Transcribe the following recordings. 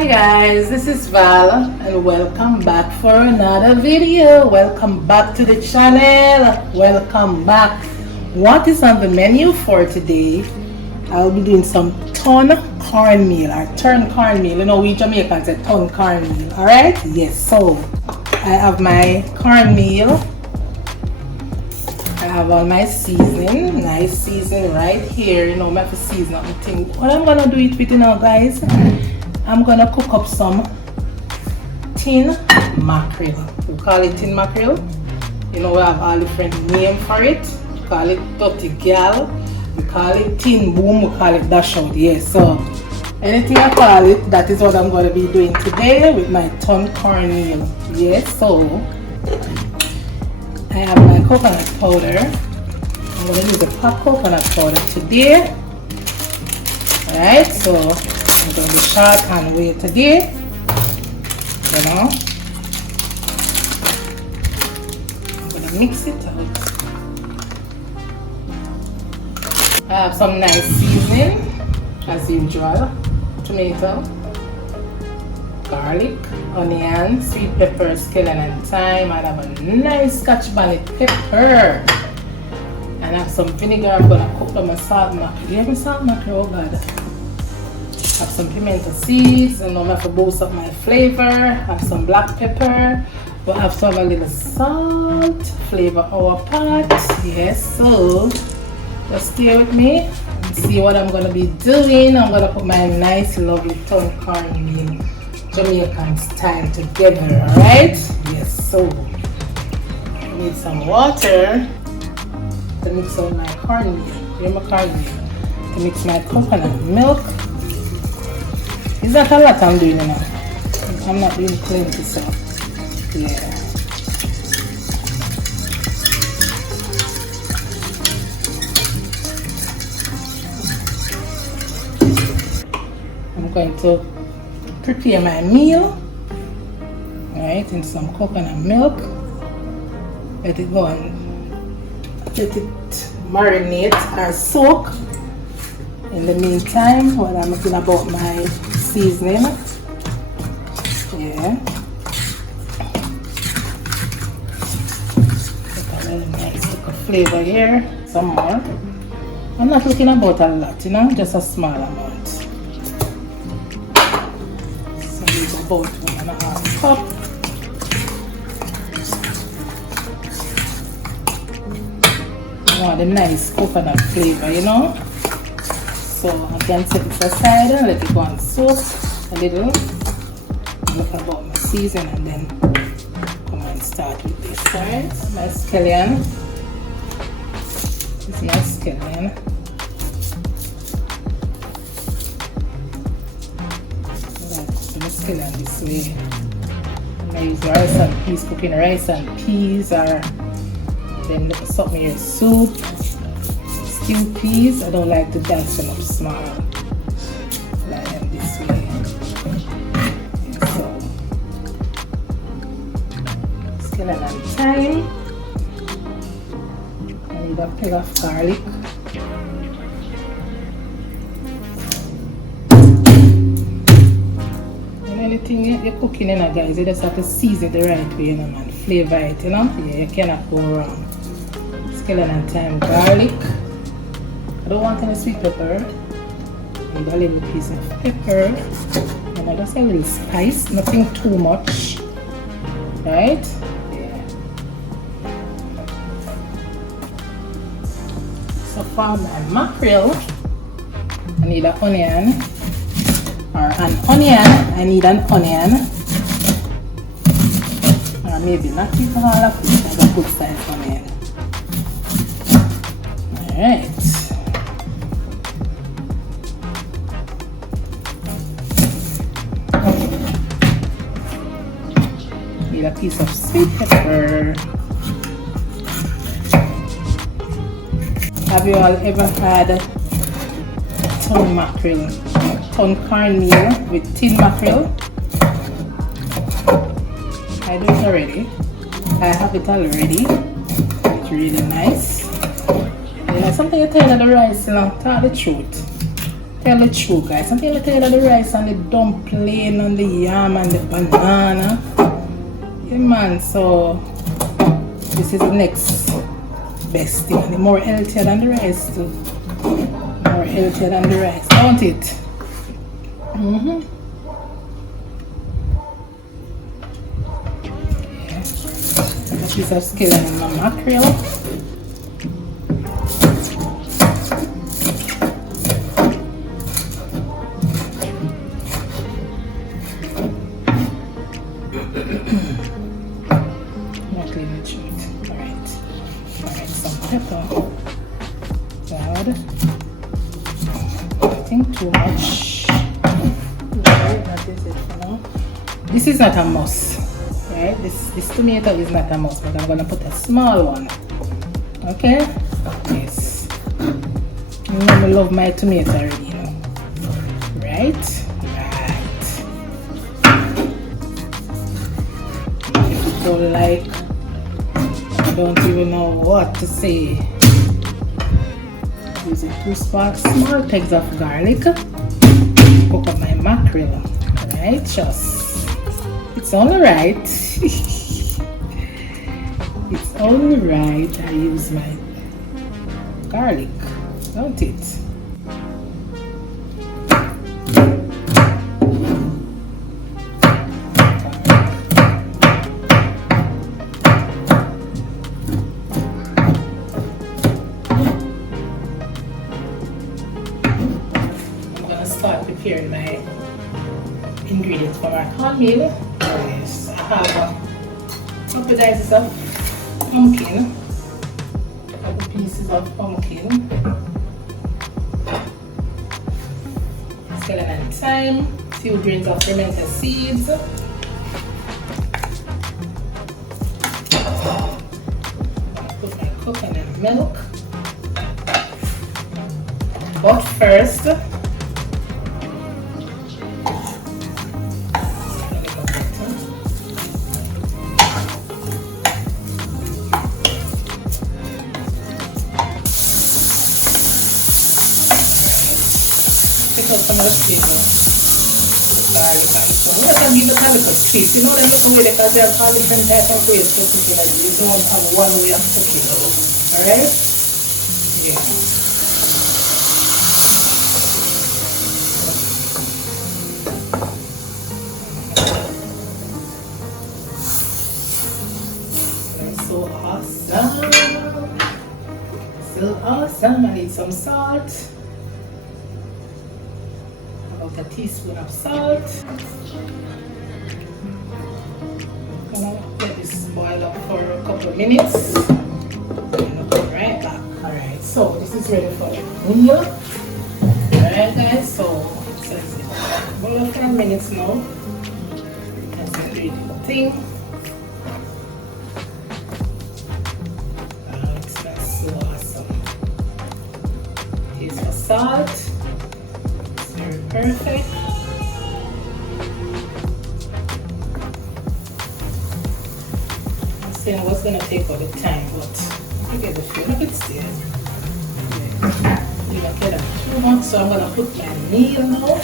Hi guys, this is Val and welcome back for another video. Welcome back to the channel. Welcome back. What is on the menu for today? I'll be doing some ton cornmeal or turn cornmeal. You know, we Jamaicans say ton cornmeal. Alright? Yes, so I have my cornmeal. I have all my seasoning, nice seasoning right here. You know, I have to season up my thing. What I'm gonna do it with, you know, guys, I'm gonna cook up some tin mackerel. We call it tin mackerel. You know, we have all different names for it. We call it dirty gal. We call it tin boom. We call it dash out. Yes, so anything I call it, that is what I'm gonna be doing today with my ton cornmeal. Yes, so I have my coconut powder. I'm going to use the hot coconut powder today. Alright, so I'm going to be short and weight today. You know, I'm going to mix it out. I have some nice seasoning as usual. Tomato, garlic, onion, sweet pepper, scallion and thyme, and I have a nice scotch bonnet pepper. And I have some vinegar. I'm gonna cook down my salt mackerel. You have my salt mackerel? Oh God. I have some pimento seeds, and I'm gonna have to boost up my flavor. I have some black pepper. We'll have to have a little salt, flavor our pot. Yes, so just stay with me and see what I'm gonna be doing. I'm gonna put my nice lovely ton cornmeal Jamaican style together, alright? Yes, so I need some water to mix out my cornmeal. Here's my cornmeal. To mix my coconut milk. Is that a lot I'm doing now? I'm not doing plenty, so yeah. I'm going to prepare my meal, right, in some coconut milk. Let it go and let it marinate or soak. In the meantime, while I'm looking about my seasoning, yeah, put a little nice little flavor here. Some more. I'm not looking about a lot, you know, just a small amount. About 1.5 cup. I want a nice coconut flavor, you know. So I can set it aside and let it go and soak a little. Look about my season and then come and start with this. Alright, my scallion. This is my scallion. Scallion this way. I use rice and peas, cooking rice and peas, or then look something here, soup, stewed peas. I don't like to dance them up small. Like them this way. So scallion and thyme. I need a peg of garlic. Anything you're cooking, you know, guys, you just have to season it the right way, you know, man. Flavor it, you know. Yeah, you cannot go wrong. Scallion and thyme, garlic. I don't want any sweet pepper. And a little piece of pepper. And just a little spice, nothing too much. Right? Yeah. So for my mackerel, I need an onion. Or an onion, I need an onion, or maybe not even all of it, I got good size onion. Alright. Need a piece of sweet pepper. Have you all ever had ton mackerel? Ton cornmeal with tin mackerel? I do it already. I have it already. It's really nice. You know, something you tell the rice, you know, tell the truth. Tell the truth, guys. I'm going to tell you the rice and the dumpling and the yam and the banana. Yeah, man. So this is the next best thing. And the more healthier than the rice too. More healthier than the rice, don't it? Yeah. A piece of skillet in my mackerel. Too much. That is it for now. This is not a must, right? This tomato is not a must, but I'm gonna put a small one. Okay? Yes. You know I love my tomato already, you know. Right? Right. If you don't like, I don't even know what to say. Using 2 small pegs of garlic. Cook up my mackerel. Right, just it's only right. It's only right I use my garlic, don't it? Start preparing my ingredients for our cornmeal. Yes, I have a couple dices of pumpkin, a couple pieces of pumpkin, skeleton and thyme, few grains of fermented seeds, put my coconut milk, but first some of the flavor, garlic and so on. Let them give it a little twist. You know them little way because there are different types of ways to cook it. You don't have one way of cooking. Alright? Yeah. That's so awesome. So awesome. I need some salt. A teaspoon of salt. Gonna let this boil up for a couple of minutes. And I'll come right back. Alright, so this is ready for the meal. Alright guys, so it's boil up for a minute now. That's the ingredient thing. It smells so awesome. Taste for salt. Perfect. I'm saying I was gonna take all the time, but I get the feel of it still. You don't get that too much, so I'm gonna put my meal now.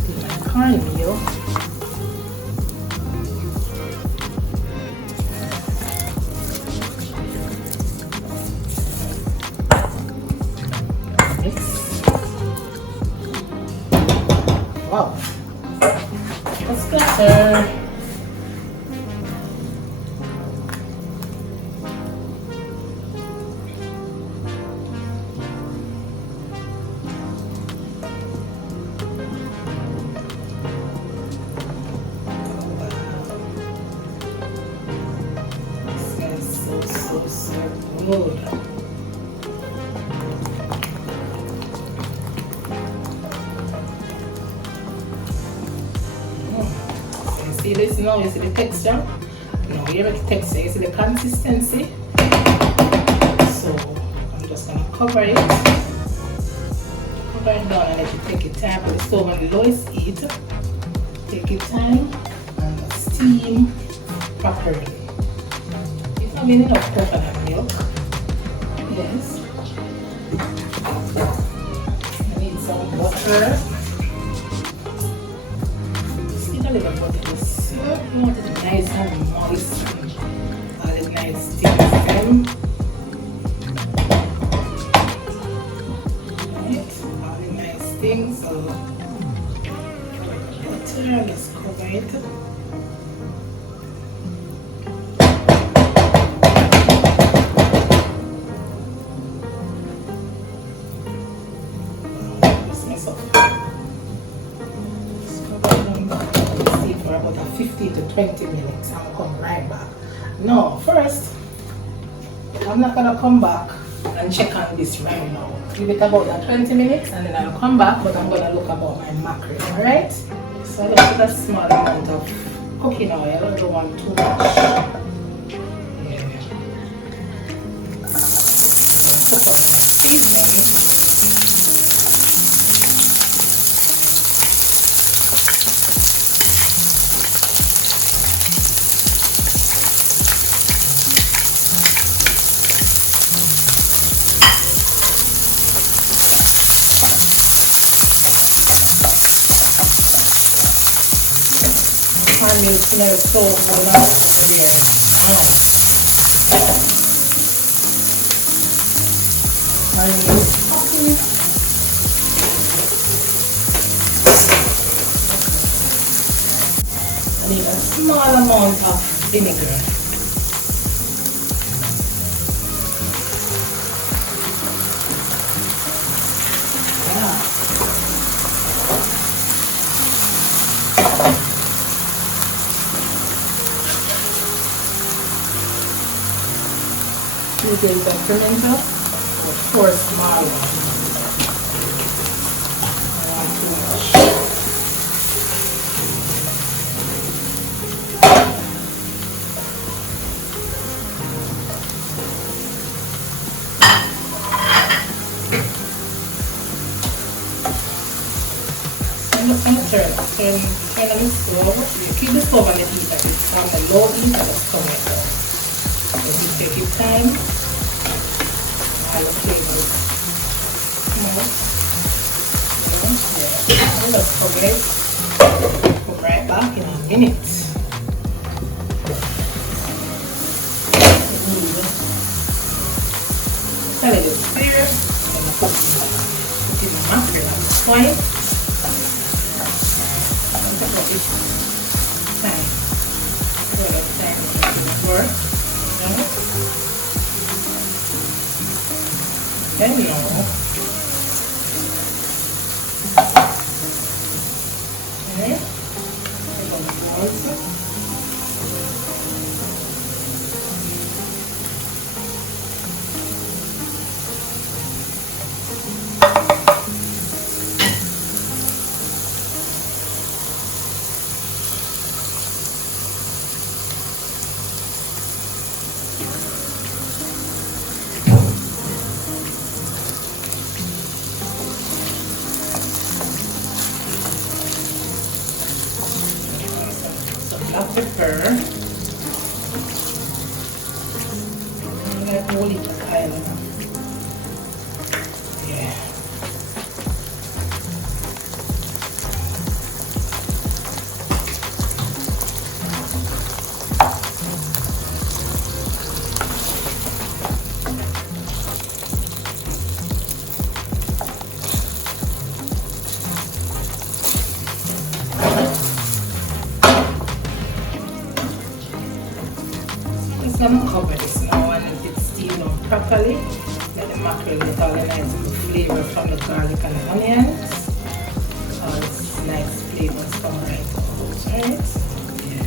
Put my cornmeal. Wow, that's better. Smells so good. See this now, you see the texture? Now you make the texture, you see the consistency? So I'm just gonna cover it. Cover it down and let it take your time. Put the stove on the lowest heat. Take your time and steam properly. If I'm in enough coconut milk, yes. some butter. See the little butter. You want it nice and moist. All the nice things. Right? All the nice things. So butter, let's cover it. For about 15 to 20 minutes. I'll come right back. No, first, I'm not gonna come back and check on this right now. Give it about 20 minutes and then I'll come back, but I'm gonna look about my mackerel, alright? So I just put a small amount of cooking oil. I don't want too much. Yeah. Put up my seasoning. Cornmeal smells so good now. Cornmeal cooking. I need a small amount of vinegar. Two days of pimento, or 4 small ones. I want too much. I'm just going to turn on the stove. You keep the stove on the heat at this on the low heat and just turn it down. So you take your time. All the flavors. Yeah. Let's forget. Come right back in a minute. A little clear. And put in the mackerel on the side. Time. Work. Then you know. Okay. Black pepper. I'm gonna hold it kind of. Yeah. I'm going to cover this now and let it steam up properly. Let the mackerel get all the nice flavor from the garlic and the onions. All these nice flavors come right out, right? Yeah.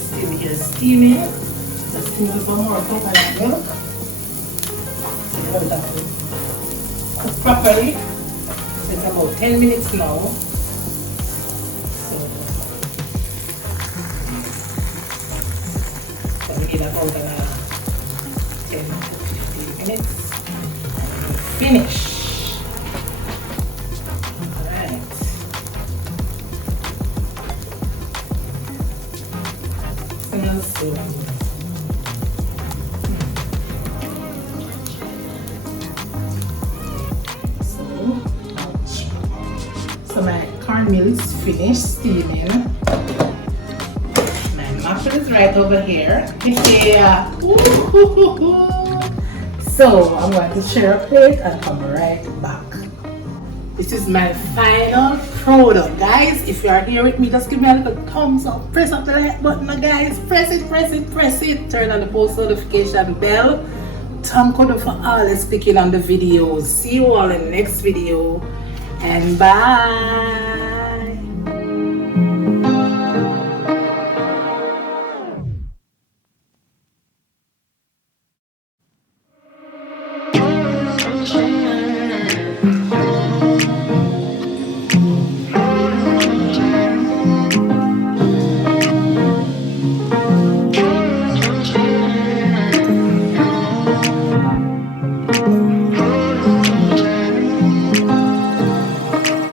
Still here steaming. Just a little more coconut milk. That will cook properly. So it's about 10 minutes now. So about 10 to 15 minutes. Finish. Alright. Smells so good. So my cornmeal is finished steaming. My mackerel is right over here. Yeah. So I'm going to share a plate and come right back. This is my final product, guys. If you are here with me, just give me a little thumbs up. Press up the like button, guys. Press it, press it, press it. Turn on the post notification bell. Thumb code for always clicking on the videos. See you all in the next video. And bye.